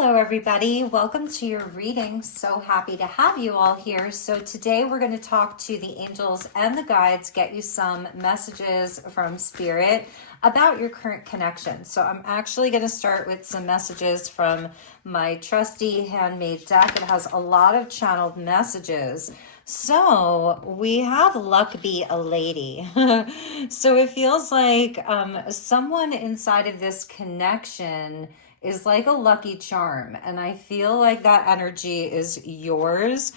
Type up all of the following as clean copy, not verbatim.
Hello, everybody. Welcome to your reading. So happy to have you all here. So today we're going to talk to the angels and the guides, get you some messages from Spirit about your current connection. So I'm actually going to start with some messages from my trusty handmade deck. It has a lot of channeled messages. So we have luck be a lady. So it feels like someone inside of this connection is like a lucky charm. And I feel like that energy is yours.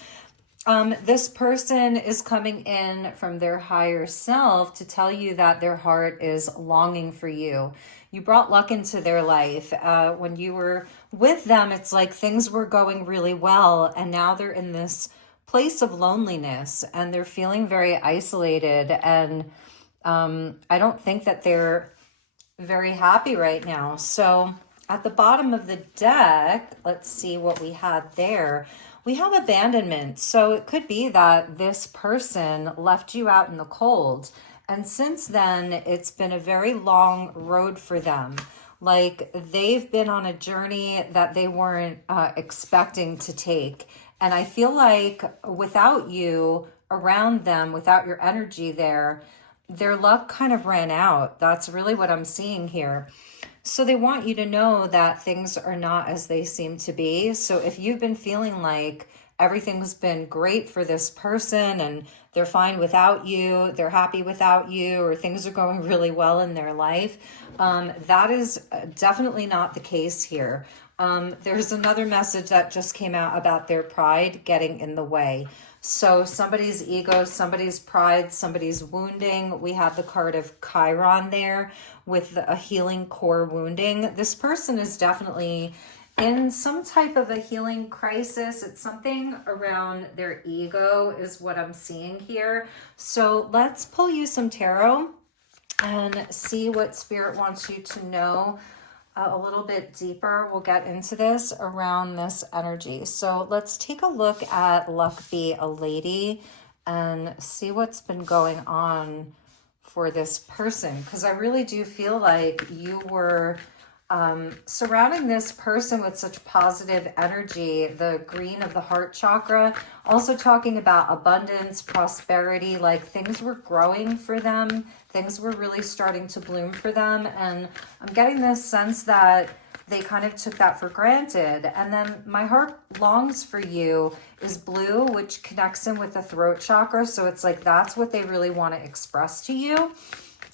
This person is coming in from their higher self to tell you that their heart is longing for you. You brought luck into their life. When you were with them, it's like things were going really well. And now they're in this place of loneliness and they're feeling very isolated. And I don't think that they're very happy right now. So at the bottom of the deck, let's see what we had there. We have abandonment. So it could be that this person left you out in the cold. And since then, it's been a very long road for them. Like they've been on a journey that they weren't expecting to take. And I feel like without you around them, without your energy there, their luck kind of ran out. That's really what I'm seeing here. So they want you to know that things are not as they seem to be. So if you've been feeling like everything's been great for this person and they're fine without you, they're happy without you, or things are going really well in their life, that is definitely not the case here. There's another message that just came out about their pride getting in the way. So somebody's ego, somebody's pride, somebody's wounding. We have the card of Chiron there with a healing core wounding. This person is definitely in some type of a healing crisis. It's something around their ego is what I'm seeing here. So let's pull you some tarot and see what Spirit wants you to know a little bit deeper. We'll get into this around this energy. So let's take a look at Luck Be a Lady and see what's been going on for this person. Because I really do feel like you were surrounding this person with such positive energy. The green of the heart chakra, also talking about abundance, prosperity, like things were growing for them. Things were really starting to bloom for them. And I'm getting this sense that they kind of took that for granted. And then my heart longs for you is blue, which connects in with the throat chakra. So it's like that's what they really want to express to you.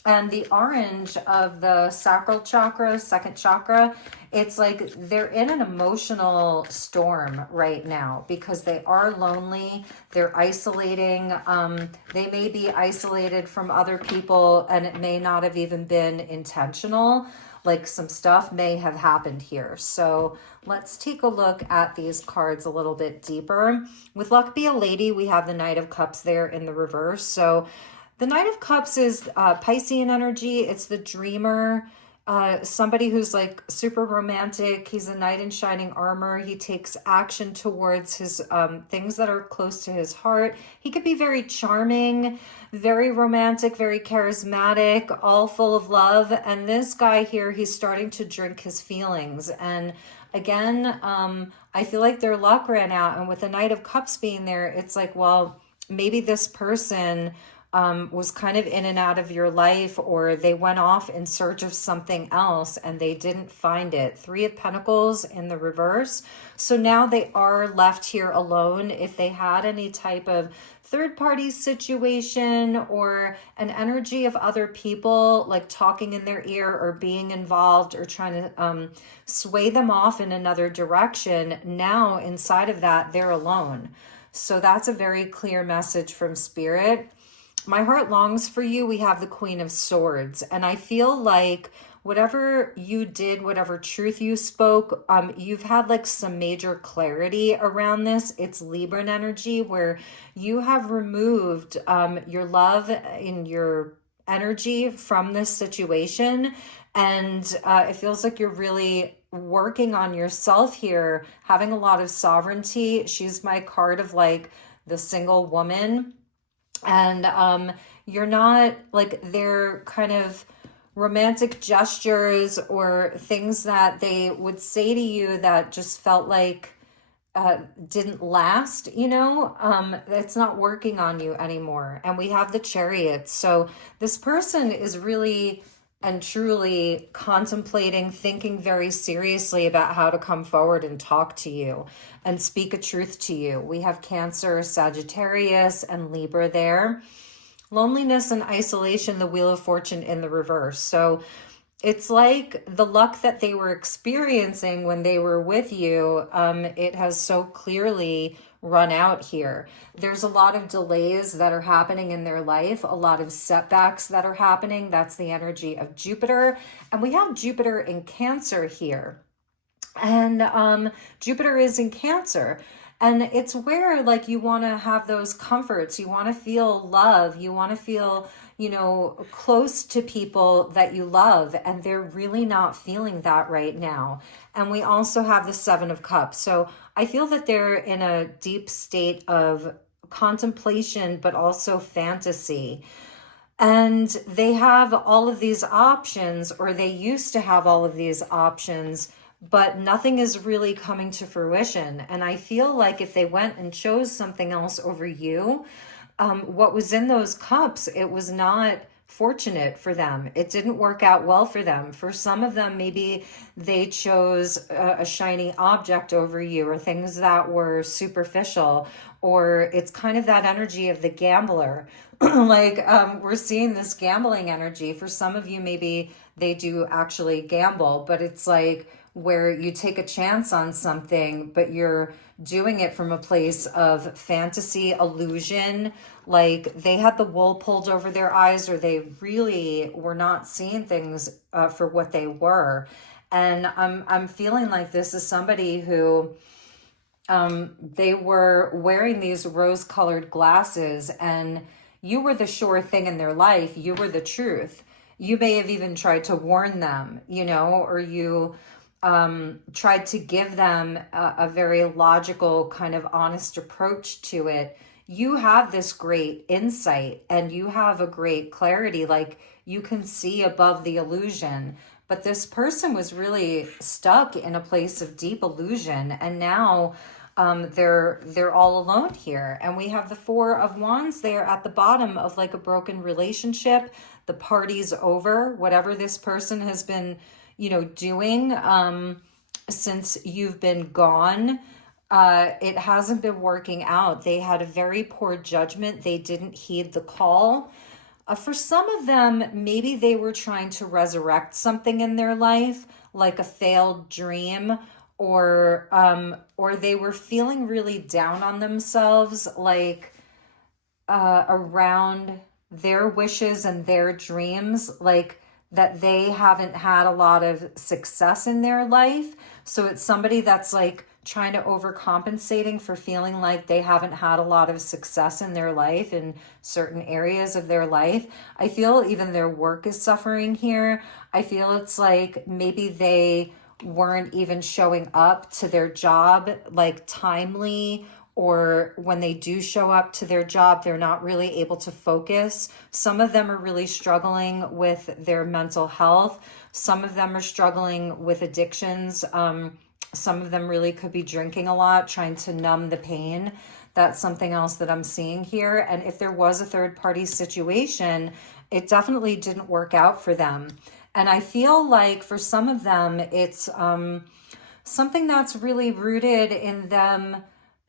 And the orange of the sacral chakra, second chakra, it's like they're in an emotional storm right now because they are lonely. They're isolating. They may be isolated from other people and it may not have even been intentional. Like some stuff may have happened here. So let's take a look at these cards a little bit deeper. With Luck Be a Lady, we have the Knight of Cups there in the reverse. So the Knight of Cups is Piscean energy. It's the dreamer, somebody who's like super romantic. He's a knight in shining armor. He takes action towards his things that are close to his heart. He could be very charming, very romantic, very charismatic, all full of love. And this guy here, he's starting to drink his feelings. And again, I feel like their luck ran out. And with the Knight of Cups being there, it's like, well, maybe this person was kind of in and out of your life, or they went off in search of something else and they didn't find it. Three of Pentacles in the reverse. So now they are left here alone. If they had any type of third-party situation or an energy of other people like talking in their ear or being involved or trying to sway them off in another direction, now inside of that, they're alone. So that's a very clear message from Spirit. My heart longs for you. We have the Queen of Swords. And I feel like whatever you did, whatever truth you spoke, you've had like some major clarity around this. It's Libran energy where you have removed your love and your energy from this situation. And it feels like you're really working on yourself here, having a lot of sovereignty. She's my card of like the single woman. And you're not like, they're kind of romantic gestures or things that they would say to you that just felt like didn't last, it's not working on you anymore. And we have the Chariot. So this person is really and truly contemplating, thinking very seriously about how to come forward and talk to you and speak a truth to you. We have Cancer, Sagittarius, and Libra there. Loneliness and isolation, the Wheel of Fortune in the reverse. So it's like the luck that they were experiencing when they were with you, it has so clearly run out here. There's a lot of delays that are happening in their life, a lot of setbacks that are happening. That's the energy of Jupiter. And we have Jupiter in Cancer here. And Jupiter is in Cancer. And it's where like you want to have those comforts. You want to feel love. You want to feel, close to people that you love. And they're really not feeling that right now. And we also have the Seven of Cups. So I feel that they're in a deep state of contemplation, but also fantasy. And they have all of these options, or they used to have all of these options, but nothing is really coming to fruition. And I feel like if they went and chose something else over you, what was in those cups, it was not fortunate for them. It didn't work out well for them. For some of them, maybe they chose a shiny object over you, or things that were superficial, or it's kind of that energy of the gambler. Like we're seeing this gambling energy. For some of you, maybe they do actually gamble, but it's like where you take a chance on something, but you're doing it from a place of fantasy, illusion. Like they had the wool pulled over their eyes, or they really were not seeing things for what they were. And I'm feeling like this is somebody who they were wearing these rose-colored glasses, and you were the sure thing in their life. You were the truth. You may have even tried to warn them, or you tried to give them a very logical, kind of honest approach to it. You have this great insight and you have a great clarity, like you can see above the illusion. But this person was really stuck in a place of deep illusion, and now they're all alone here. And we have the Four of Wands there at the bottom of like a broken relationship. The party's over, whatever this person has been doing since you've been gone. It hasn't been working out. They had a very poor judgment. They didn't heed the call. For some of them, maybe they were trying to resurrect something in their life, like a failed dream, or they were feeling really down on themselves, like around their wishes and their dreams, like that they haven't had a lot of success in their life. So it's somebody that's like trying to overcompensating for feeling like they haven't had a lot of success in their life in certain areas of their life. I feel even their work is suffering here. I feel it's like maybe they weren't even showing up to their job like timely, or when they do show up to their job, they're not really able to focus. Some of them are really struggling with their mental health. Some of them are struggling with addictions. Some of them really could be drinking a lot, trying to numb the pain. That's something else that I'm seeing here. And if there was a third party situation, it definitely didn't work out for them. And I feel like for some of them, it's something that's really rooted in them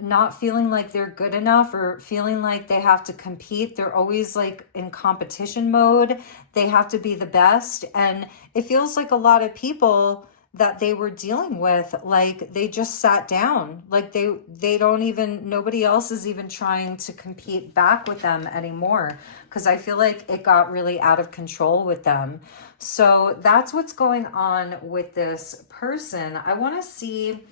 not feeling like they're good enough, or feeling like they have to compete. They're always like in competition mode. They have to be the best. And it feels like a lot of people that they were dealing with, like they just sat down, like they don't even, nobody else is even trying to compete back with them anymore, because I feel like it got really out of control with them. So that's what's going on with this person. I want to see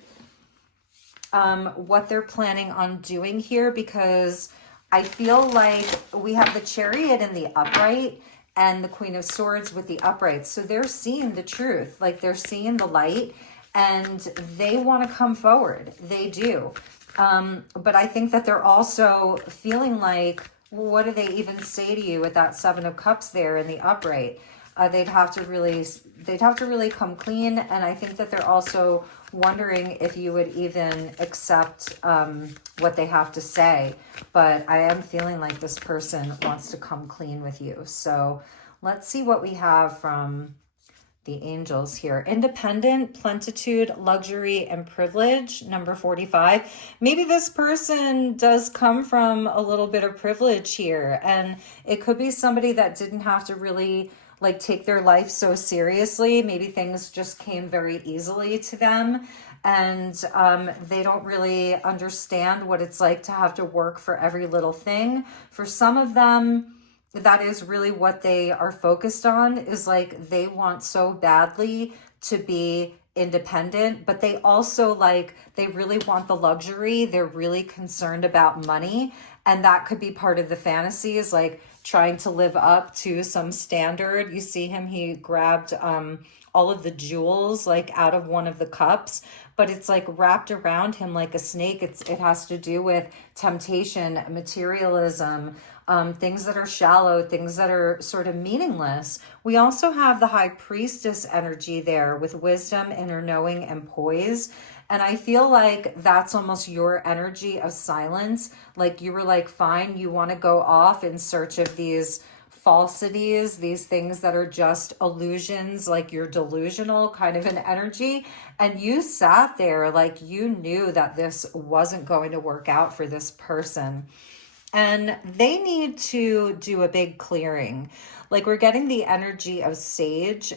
what they're planning on doing here, because I feel like we have the Chariot in the upright and the Queen of Swords with the upright. So they're seeing the truth, like they're seeing the light, and they want to come forward. They do. But I think that they're also feeling like, well, what do they even say to you with that Seven of Cups there in the upright? they'd have to really come clean. And I think that they're also wondering if you would even accept what they have to say. But I am feeling like this person wants to come clean with you. So let's see what we have from the angels here. Independent, plenitude, luxury, and privilege, number 45. Maybe this person does come from a little bit of privilege here, and it could be somebody that didn't have to really like take their life so seriously. Maybe things just came very easily to them, and they don't really understand what it's like to have to work for every little thing. For some of them, that is really what they are focused on, is like they want so badly to be independent, but they also like, they really want the luxury. They're really concerned about money. And that could be part of the fantasy, is like trying to live up to some standard. You see him, he grabbed all of the jewels like out of one of the cups, but it's like wrapped around him like a snake. It has to do with temptation, materialism, things that are shallow, things that are sort of meaningless. We also have the high priestess energy there with wisdom, inner knowing, and poise. And I feel like that's almost your energy of silence. Like you were like, fine, you want to go off in search of these falsities, these things that are just illusions, like you're delusional kind of an energy. And you sat there like you knew that this wasn't going to work out for this person. And they need to do a big clearing. Like we're getting the energy of sage.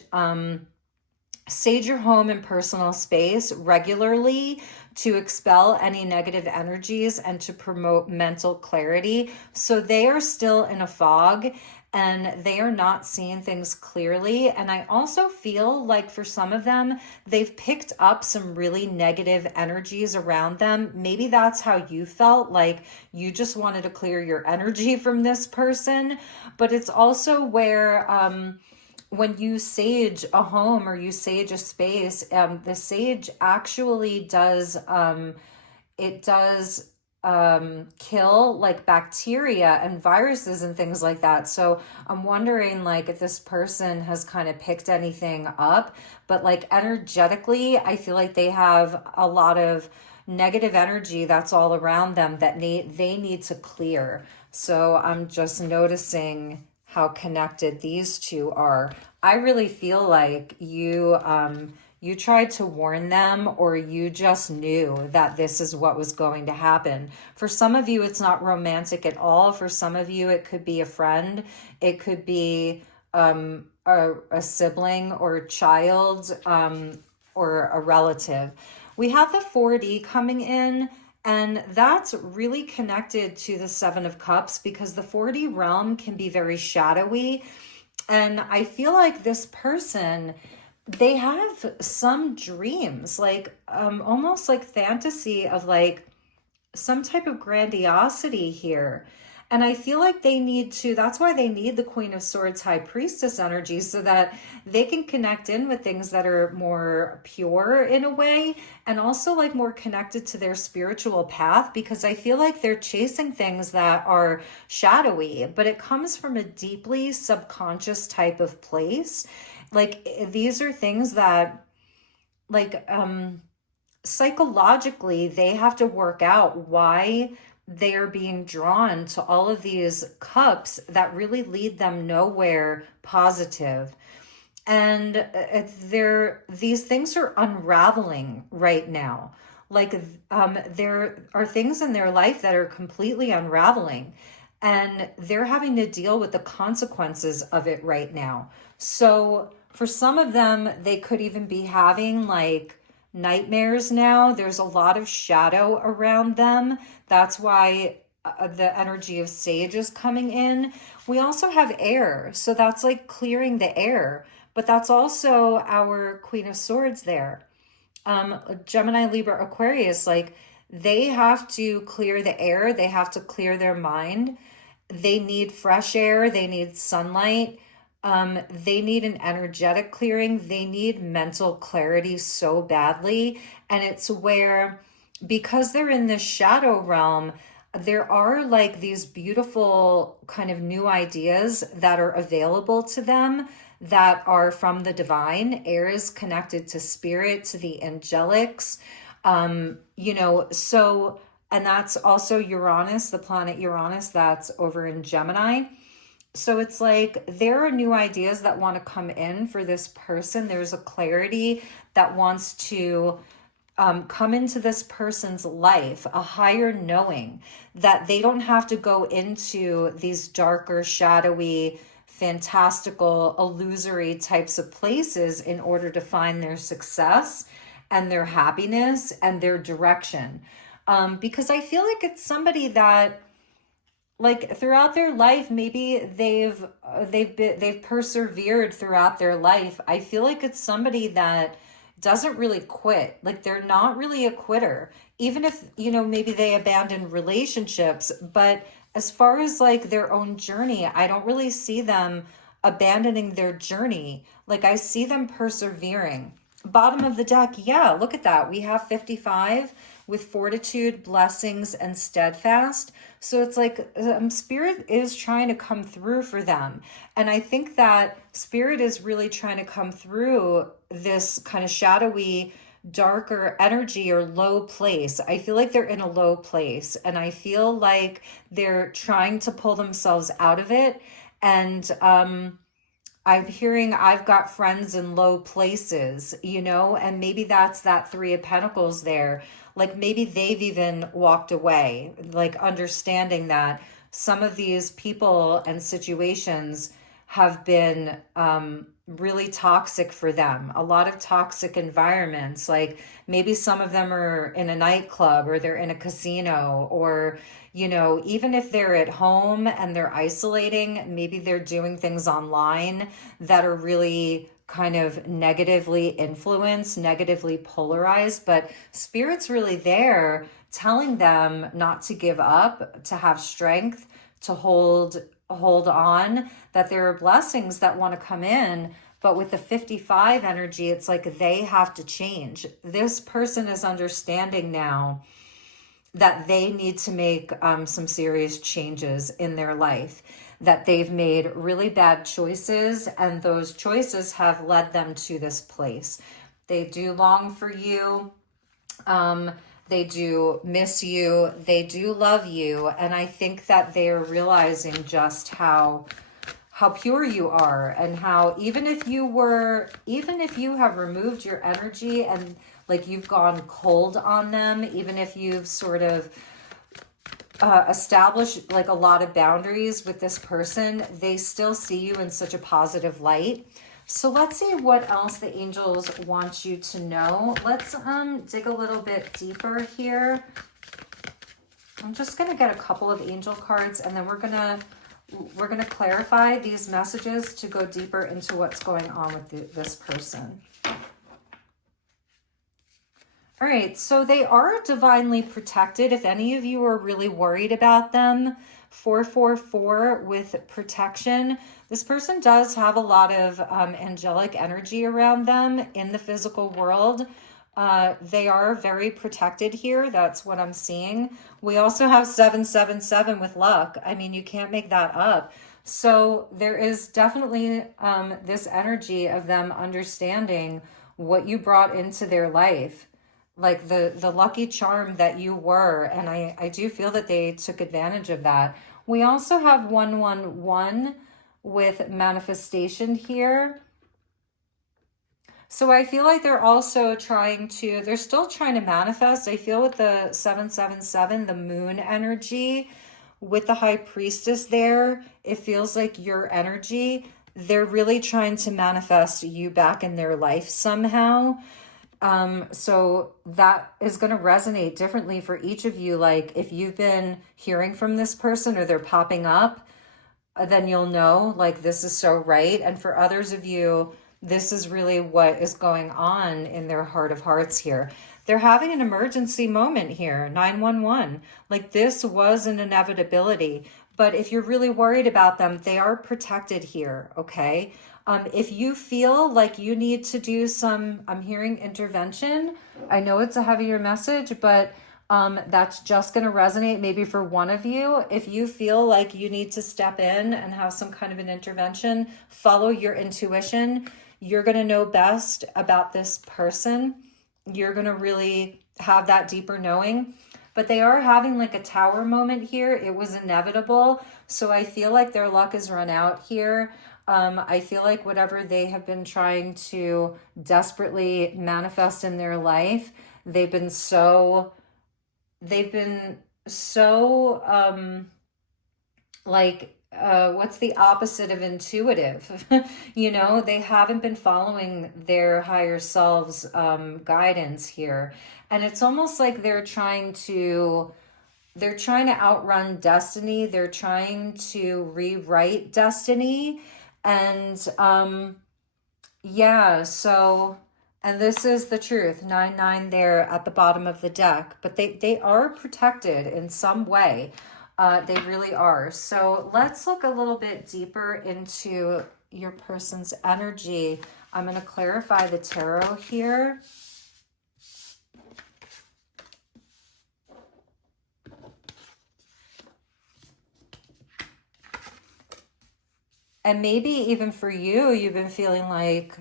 Sage your home and personal space regularly to expel any negative energies and to promote mental clarity. So they are still in a fog and they are not seeing things clearly. And I also feel like for some of them, they've picked up some really negative energies around them. Maybe that's how you felt, like you just wanted to clear your energy from this person. But it's also where when you sage a home or you sage a space, the sage actually does, it does kill like bacteria and viruses and things like that. So I'm wondering like if this person has kind of picked anything up, but like energetically, I feel like they have a lot of negative energy that's all around them that they need to clear. So I'm just noticing how connected these two are. I really feel like you tried to warn them, or you just knew that this is what was going to happen. For some of you, it's not romantic at all. For some of you, it could be a friend. It could be a sibling or a child or a relative. We have the 4D coming in, and that's really connected to the 7 of Cups because the 4D realm can be very shadowy. And I feel like this person, they have some dreams, like almost like fantasy of like some type of grandiosity here. And I feel like they need to, that's why they need the Queen of Swords, High Priestess energy, so that they can connect in with things that are more pure in a way, and also like more connected to their spiritual path, because I feel like they're chasing things that are shadowy, but it comes from a deeply subconscious type of place. Like these are things that like psychologically they have to work out why they are being drawn to all of these cups that really lead them nowhere positive. And these things are unraveling right now. Like there are things in their life that are completely unraveling, and they're having to deal with the consequences of it right now. So for some of them, they could even be having like nightmares now. There's a lot of shadow around them. That's why the energy of sage is coming in. We also have air. So that's like clearing the air, but that's also our Queen of Swords there. Gemini, Libra, Aquarius, like they have to clear the air. They have to clear their mind. They need fresh air. They need sunlight. They need an energetic clearing. They need mental clarity so badly. And it's where, because they're in this shadow realm, there are like these beautiful kind of new ideas that are available to them that are from the divine. Air is connected to spirit, to the angelics. You know, so, and that's also Uranus, the planet Uranus, that's over in Gemini. So it's like there are new ideas that want to come in for this person. There's a clarity that wants to come into this person's life, a higher knowing that they don't have to go into these darker, shadowy, fantastical, illusory types of places in order to find their success and their happiness and their direction. Because I feel like it's somebody that, like, throughout their life, maybe they've persevered throughout their life. I feel like it's somebody that doesn't really quit. Like, they're not really a quitter, even if, you know, maybe they abandon relationships. But as far as like their own journey, I don't really see them abandoning their journey. Like, I see them persevering. Bottom of the deck, yeah, look at that. We have 55 with fortitude, blessings, and steadfast. So it's like spirit is trying to come through for them. And I think that spirit is really trying to come through this kind of shadowy, darker energy or low place. I feel like they're in a low place, and I feel like they're trying to pull themselves out of it. And I'm hearing I've got friends in low places, you know, and maybe that's that Three of Pentacles there. Like, maybe they've even walked away, like understanding that some of these people and situations have been really toxic for them. A lot of toxic environments. Like, maybe some of them are in a nightclub, or they're in a casino, or, you know, even if they're at home and they're isolating, maybe they're doing things online that are really kind of negatively influenced, negatively polarized. But spirit's really there telling them not to give up, to have strength, to hold on, that there are blessings that want to come in. But with the 55 energy, it's like they have to change. This person is understanding now that they need to make some serious changes in their life, that they've made really bad choices, and those choices have led them to this place. They do long for you. They do miss you. They do love you. And I think that they are realizing just how pure you are, and how even if you have removed your energy and like you've gone cold on them, even if you've sort of established like a lot of boundaries with this person, they still see you in such a positive light. So let's see what else the angels want you to know. Let's dig a little bit deeper here. I'm just going to get a couple of angel cards, and then we're going to clarify these messages to go deeper into what's going on with this person. All right, so they are divinely protected. If any of you are really worried about them, 444 with protection. This person does have a lot of angelic energy around them in the physical world. They are very protected here. That's what I'm seeing. We also have 777 with luck. I mean, you can't make that up. So there is definitely this energy of them understanding what you brought into their life, like the lucky charm that you were. And I do feel that they took advantage of that. We also have 111 with manifestation here. So I feel like they're also they're still trying to manifest. I feel with the 777, the moon energy, with the high priestess there, it feels like your energy, they're really trying to manifest you back in their life somehow. So that is going to resonate differently for each of you. Like, if you've been hearing from this person or they're popping up, then you'll know, like, this is so right. And for others of you, this is really what is going on in their heart of hearts here. They're having an emergency moment here, 911. Like, this was an inevitability. But if you're really worried about them, they are protected here, okay? If you feel like you need to do some, I'm hearing intervention. I know it's a heavier message, but That's just going to resonate maybe for one of you. If you feel like you need to step in and have some kind of an intervention, follow your intuition. You're going to know best about this person. You're going to really have that deeper knowing. But they are having like a tower moment here. It was inevitable. So I feel like their luck is run out here. I feel like whatever they have been trying to desperately manifest in their life, they've been so what's the opposite of intuitive? You know, they haven't been following their higher selves guidance here. And it's almost like they're trying to outrun destiny. They're trying to rewrite destiny. And yeah, so, and this is the truth, 9-9 there at the bottom of the deck, but they are protected in some way. They really are. So let's look a little bit deeper into your person's energy. I'm going to clarify the tarot here. And maybe even for you, you've been feeling like,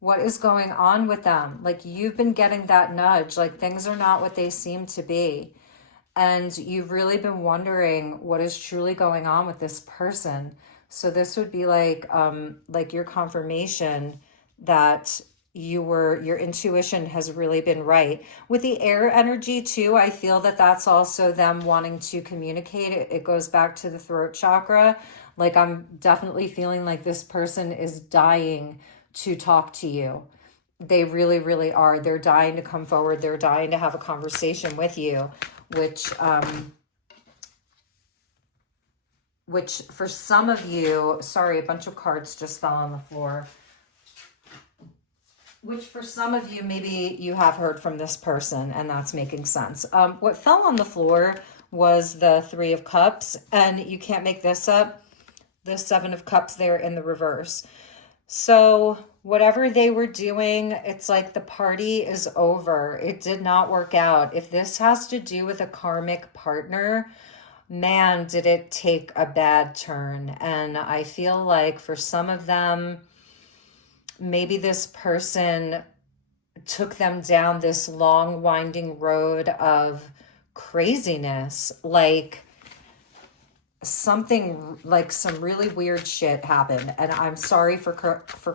what is going on with them? Like you've been getting that nudge, like things are not what they seem to be. And you've really been wondering what is truly going on with this person. So this would be like your confirmation that your intuition has really been right. With the air energy too, I feel that that's also them wanting to communicate. It goes back to the throat chakra. Like I'm definitely feeling like this person is dying to talk to you. They really, really are. They're dying to come forward. They're dying to have a conversation with you, which for some of you, sorry, a bunch of cards just fell on the floor. Which for some of you, maybe you have heard from this person and that's making sense. What fell on the floor was the 3 of Cups, and you can't make this up. The 7 of Cups there in the reverse. So whatever they were doing, it's like the party is over. It did not work out. If this has to do with a karmic partner, man, did it take a bad turn. And I feel like for some of them, maybe this person took them down this long winding road of craziness. Like something, like some really weird shit happened. And I'm sorry for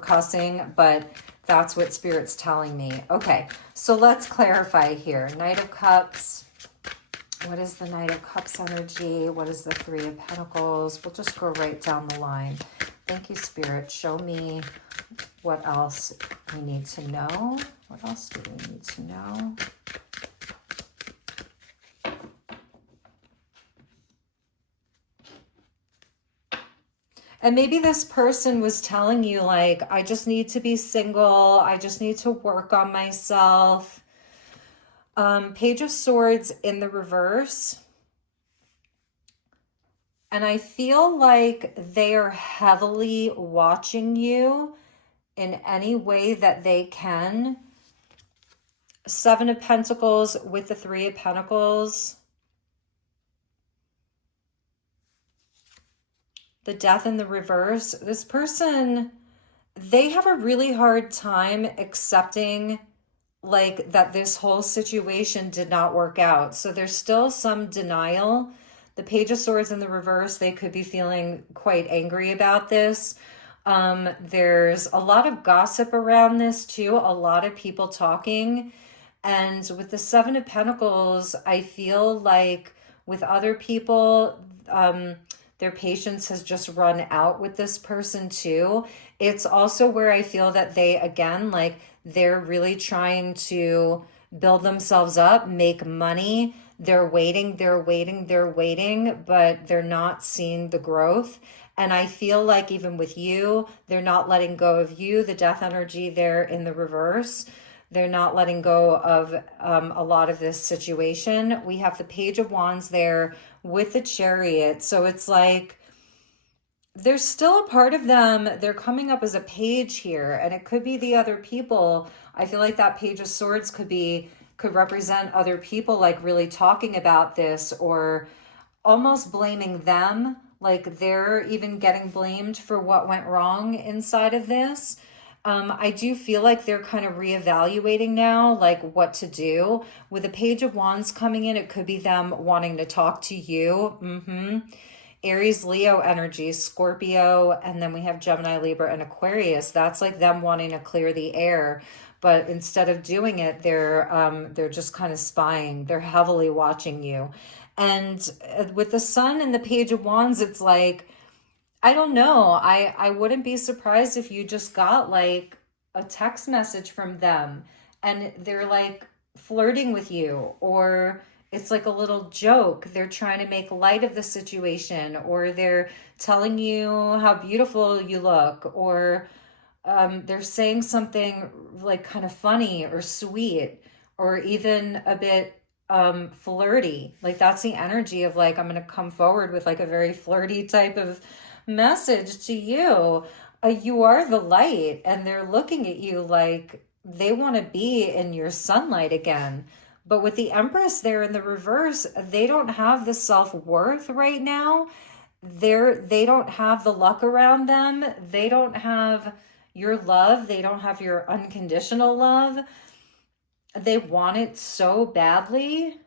cussing, but that's what Spirit's telling me. Okay, so let's clarify here. Knight of Cups. What is the Knight of Cups energy? What is the 3 of Pentacles? We'll just go right down the line. Thank you, Spirit. Show me what else we need to know. What else do we need to know? And maybe this person was telling you, like, I just need to be single. I just need to work on myself. Page of Swords in the reverse. And I feel like they are heavily watching you in any way that they can. 7 of Pentacles with the 3 of Pentacles. The Death in the reverse. This person, they have a really hard time accepting like that this whole situation did not work out. So there's still some denial. The Page of Swords in the reverse, they could be feeling quite angry about this. There's a lot of gossip around this too, a lot of people talking. And with the 7 of Pentacles, I feel like with other people, their patience has just run out with this person too. It's also where I feel that they, again, like they're really trying to build themselves up, make money. They're waiting, but they're not seeing the growth. And I feel like even with you, they're not letting go of you, the Death energy there in the reverse. They're not letting go of a lot of this situation. We have the Page of Wands there with the Chariot. So it's like there's still a part of them. They're coming up as a page here, and it could be the other people. I feel like that Page of Swords could be could represent other people like really talking about this or almost blaming them, like they're even getting blamed for what went wrong inside of this. I do feel like they're kind of reevaluating now, like what to do. With the Page of Wands coming in, it could be them wanting to talk to you. Aries, Leo energy, Scorpio, and then we have Gemini, Libra, and Aquarius. That's like them wanting to clear the air. But instead of doing it, they're just kind of spying. They're heavily watching you. And with the Sun and the Page of Wands, it's like, I don't know. I wouldn't be surprised if you just got like a text message from them and they're like flirting with you, or it's like a little joke. They're trying to make light of the situation, or they're telling you how beautiful you look, or they're saying something like kind of funny or sweet, or even a bit flirty. Like that's the energy of like, I'm going to come forward with like a very flirty type of message to you. You are the light, and they're looking at you like they want to be in your sunlight again. But with the Empress there in the reverse, they don't have the self-worth right now. They don't have the luck around them. They don't have your love. They don't have your unconditional love. They want it so badly.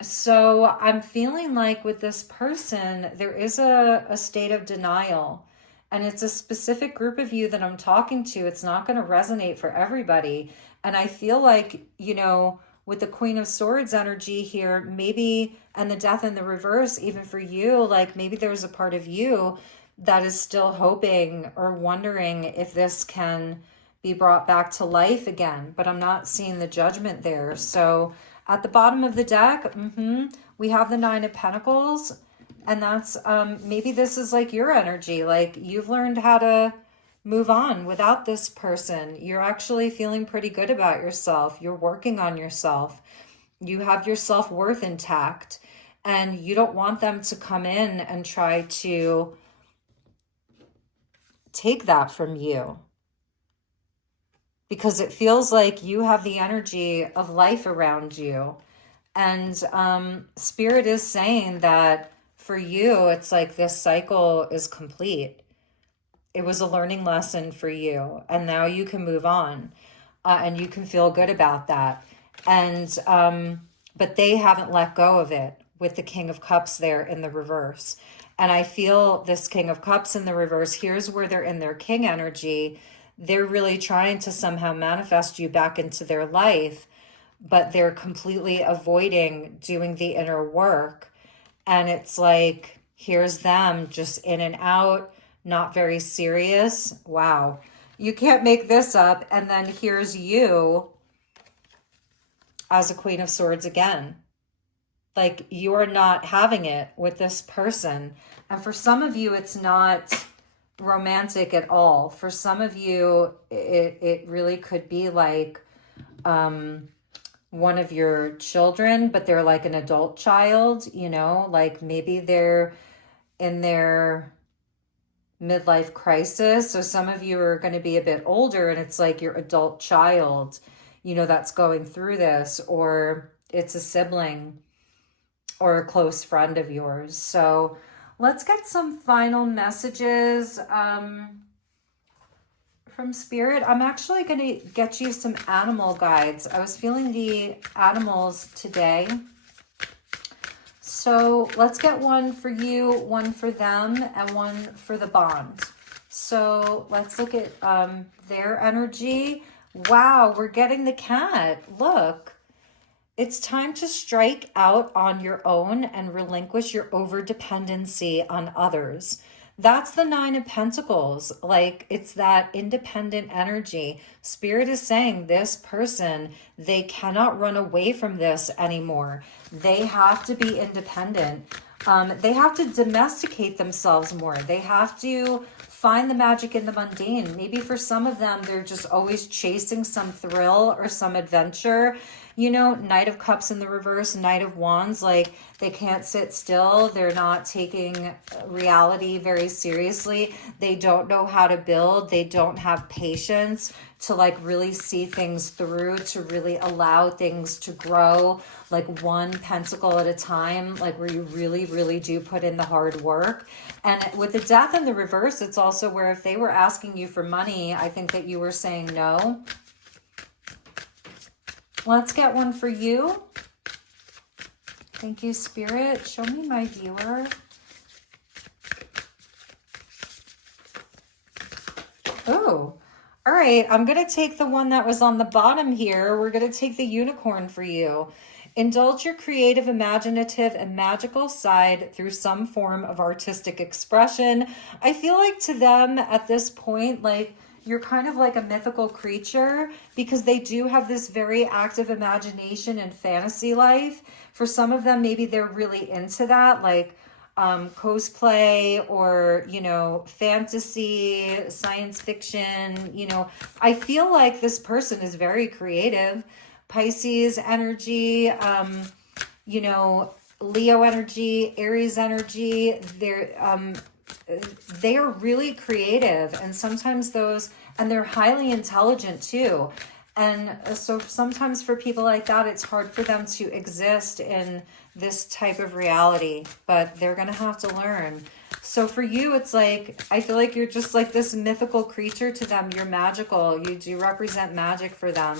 So I'm feeling like with this person, there is a state of denial. And it's a specific group of you that I'm talking to. It's not going to resonate for everybody. And I feel like, you know, with the Queen of Swords energy here, maybe, and the Death in the reverse, even for you, like maybe there's a part of you that is still hoping or wondering if this can be brought back to life again. But I'm not seeing the Judgment there. So at the bottom of the deck, we have the Nine of Pentacles. And that's, maybe this is like your energy. Like you've learned how to move on without this person. You're actually feeling pretty good about yourself. You're working on yourself. You have your self-worth intact. And you don't want them to come in and try to take that from you. Because it feels like you have the energy of life around you. And Spirit is saying that for you, it's like this cycle is complete. It was a learning lesson for you. And now you can move on. And you can feel good about that. And but they haven't let go of it with the King of Cups there in the reverse. And I feel this King of Cups in the reverse, here's where they're in their king energy. They're really trying to somehow manifest you back into their life, but they're completely avoiding doing the inner work. And it's like, here's them just in and out, not very serious. Wow. You can't make this up. And then here's you as a Queen of Swords again. Like you are not having it with this person. And for some of you, it's not romantic at all. For some of you, it really could be like one of your children, but they're like an adult child, you know, like maybe they're in their midlife crisis. So some of you are going to be a bit older and it's like your adult child, you know, that's going through this, or it's a sibling or a close friend of yours. So let's get some final messages from Spirit. I'm actually going to get you some animal guides. I was feeling the animals today. So let's get one for you, one for them, and one for the bond. So let's look at their energy. Wow, we're getting the cat. Look. It's time to strike out on your own and relinquish your over-dependency on others. That's the Nine of Pentacles. Like, it's that independent energy. Spirit is saying this person, they cannot run away from this anymore. They have to be independent. They have to domesticate themselves more. They have to find the magic in the mundane. Maybe for some of them, they're just always chasing some thrill or some adventure. You know, Knight of Cups in the reverse, Knight of Wands, like they can't sit still. They're not taking reality very seriously. They don't know how to build. They don't have patience to like really see things through, to really allow things to grow, like one pentacle at a time, like where you really, really do put in the hard work. And with the Death in the reverse, it's also where if they were asking you for money, I think that you were saying no. Let's get one for you. Thank you, Spirit. Show me my viewer. Oh, all right. I'm going to take the one that was on the bottom here. We're going to take the unicorn for you. Indulge your creative, imaginative, and magical side through some form of artistic expression. I feel like to them at this point, like, you're kind of like a mythical creature because they do have this very active imagination and fantasy life. For some of them, maybe they're really into that, like cosplay or, you know, fantasy, science fiction. You know, I feel like this person is very creative. Pisces energy, you know, Leo energy, Aries energy. They are really creative, and sometimes and they're highly intelligent too. And so sometimes for people like that, it's hard for them to exist in this type of reality, but they're going to have to learn. So for you, it's like, I feel like you're just like this mythical creature to them. You're magical. You do represent magic for them.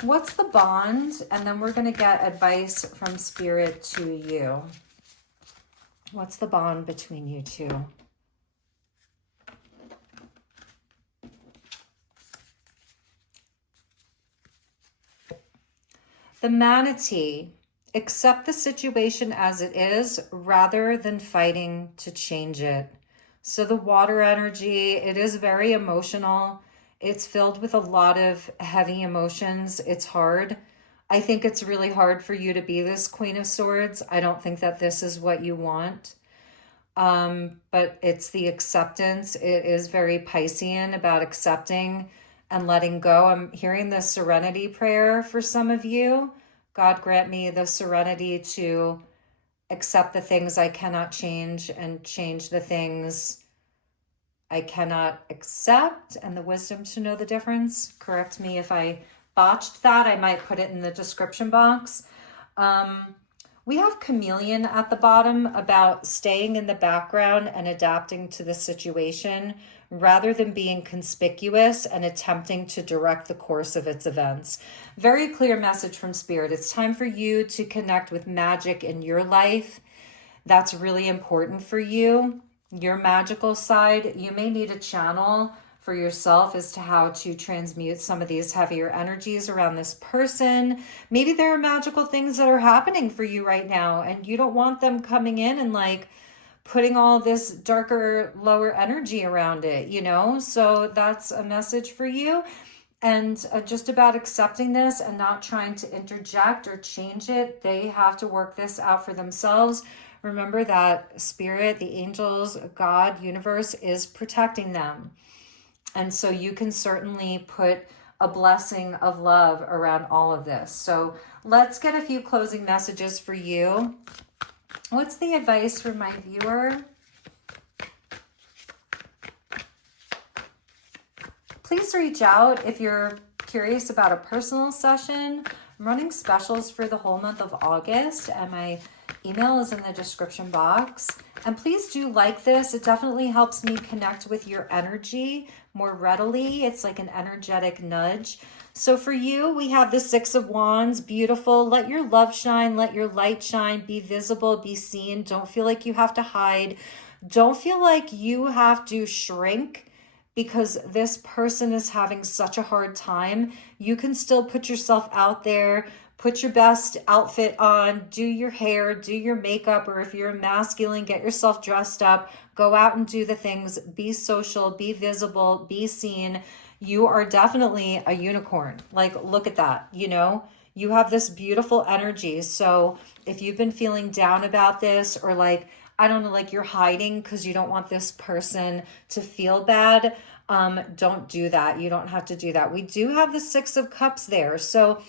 What's the bond? And then we're going to get advice from Spirit to you. What's the bond between you two? The Manatee. Accept the situation as it is rather than fighting to change it. So the water energy, it is very emotional. It's filled with a lot of heavy emotions. It's hard. I think it's really hard for you to be this Queen of Swords. I don't think that this is what you want. But it's the acceptance. It is very Piscean about accepting and letting go. I'm hearing the serenity prayer for some of you. God grant me the serenity to accept the things I cannot change and change the things I cannot accept, and the wisdom to know the difference. Correct me if I botched that. I might put it in the description box. We have Chameleon at the bottom about staying in the background and adapting to the situation rather than being conspicuous and attempting to direct the course of its events. Very clear message from Spirit. It's time for you to connect with magic in your life. That's really important for you. Your magical side, you may need a channel for yourself as to how to transmute some of these heavier energies around this person. Maybe there are magical things that are happening for you right now and you don't want them coming in and like putting all this darker, lower energy around it, you know? So that's a message for you. And just about accepting this and not trying to interject or change it. They have to work this out for themselves. Remember that Spirit, the angels, God, universe is protecting them. And so you can certainly put a blessing of love around all of this. So let's get a few closing messages for you. What's the advice for my viewer? Please reach out if you're curious about a personal session. I'm running specials for the whole month of August, and my email is in the description box. And please do like this. It definitely helps me connect with your energy more readily. It's like an energetic nudge. So for you, we have the Six of Wands. Beautiful. Let your love shine. Let your light shine. Be visible. Be seen. Don't feel like you have to hide. Don't feel like you have to shrink because this person is having such a hard time. You can still put yourself out there. Put your best outfit on, do your hair, do your makeup, or if you're a masculine, get yourself dressed up, go out and do the things, be social, be visible, be seen. You are definitely a unicorn. Like, look at that, you know? You have this beautiful energy. So if you've been feeling down about this or like, I don't know, like you're hiding because you don't want this person to feel bad, don't do that. You don't have to do that. We do have the Six of Cups there. So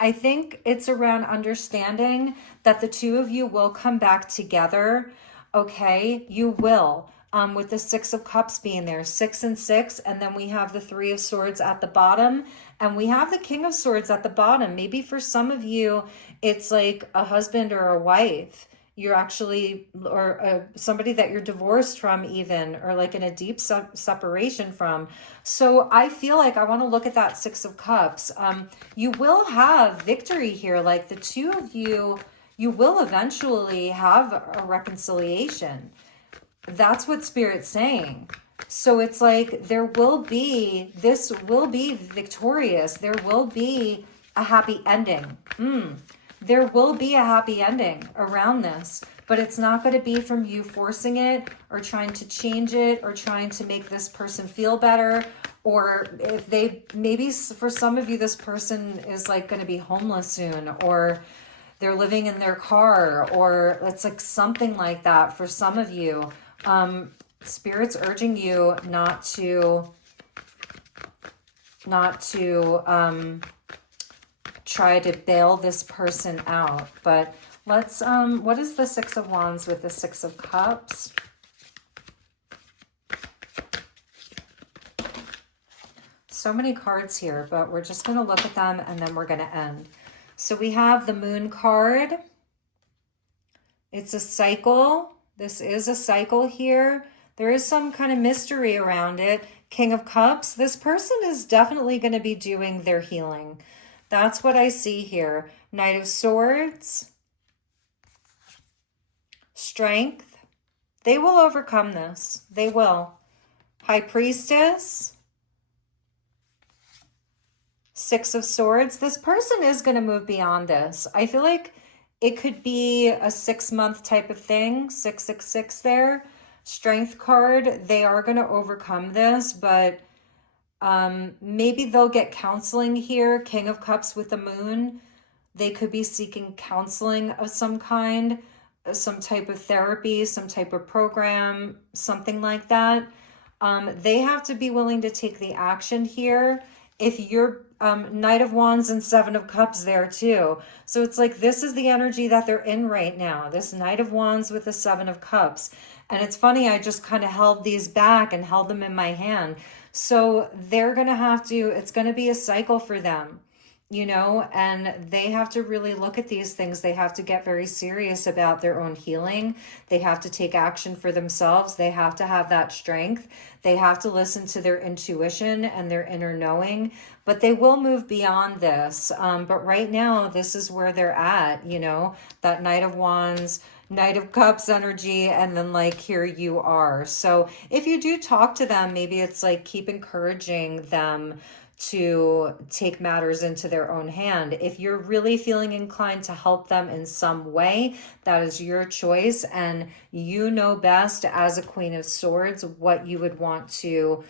I think it's around understanding that the two of you will come back together. Okay, you will. With the Six of Cups being there, 6 and 6, and then we have the Three of Swords at the bottom, and we have the King of Swords at the bottom. Maybe for some of you, it's like a husband or a wife. You're actually, or somebody that you're divorced from even, or like in a deep separation from. So I feel like I want to look at that Six of Cups. You will have victory here. Like the two of you, you will eventually have a reconciliation. That's what Spirit's saying. So it's like this will be victorious. There will be a happy ending. There will be a happy ending around this, but it's not going to be from you forcing it or trying to change it or trying to make this person feel better. Or if maybe for some of you, this person is like going to be homeless soon, or they're living in their car, or it's like something like that for some of you. Spirit's urging you not to try to bail this person out. But let's, what is the Six of Wands with the Six of Cups? So many cards here, but we're just going to look at them and then we're going to end. So we have the Moon card. It's a cycle. This is a cycle here. There is some kind of mystery around it. King of Cups. This person is definitely going to be doing their healing. That's what I see here. Knight of Swords. Strength. They will overcome this. They will. High Priestess. Six of Swords. This person is going to move beyond this. I feel like it could be a 6-month type of thing. 666 there. Strength card. They are going to overcome this, but maybe they'll get counseling here. King of Cups with the Moon. They could be seeking counseling of some kind, some type of therapy, some type of program, something like that. They have to be willing to take the action here. If you're Knight of Wands and Seven of Cups there too. So it's like this is the energy that they're in right now. This Knight of Wands with the Seven of Cups. And it's funny, I just kind of held these back and held them in my hand. So they're going to have to, it's going to be a cycle for them, you know, and they have to really look at these things. They have to get very serious about their own healing. They have to take action for themselves. They have to have that strength. They have to listen to their intuition and their inner knowing, but they will move beyond this. But right now, this is where they're at, you know, that Knight of Wands, Knight of Cups energy, and then like here you are. So if you do talk to them, maybe it's like keep encouraging them to take matters into their own hand. If you're really feeling inclined to help them in some way, that is your choice, and you know best as a Queen of Swords what you would want to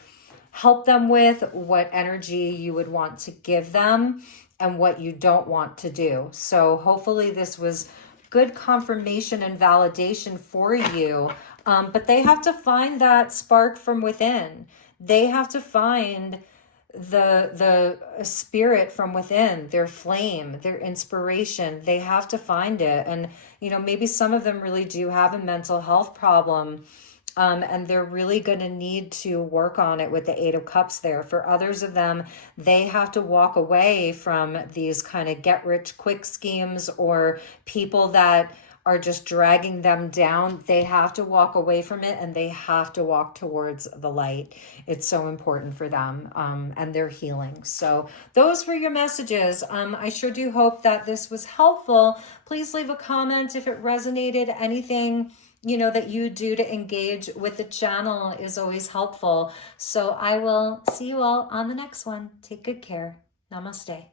help them with, what energy you would want to give them, and what you don't want to do. So hopefully this was good confirmation and validation for you. But they have to find that spark from within. They have to find the spirit from within, their flame, their inspiration. They have to find it. And, you know, maybe some of them really do have a mental health problem. And they're really going to need to work on it with the Eight of Cups there. For others of them, they have to walk away from these kind of get-rich-quick schemes or people that are just dragging them down. They have to walk away from it, and they have to walk towards the light. It's so important for them and their healing. So those were your messages. I sure do hope that this was helpful. Please leave a comment if it resonated. Anything, you know, that you do to engage with the channel is always helpful. So I will see you all on the next one. Take good care. Namaste.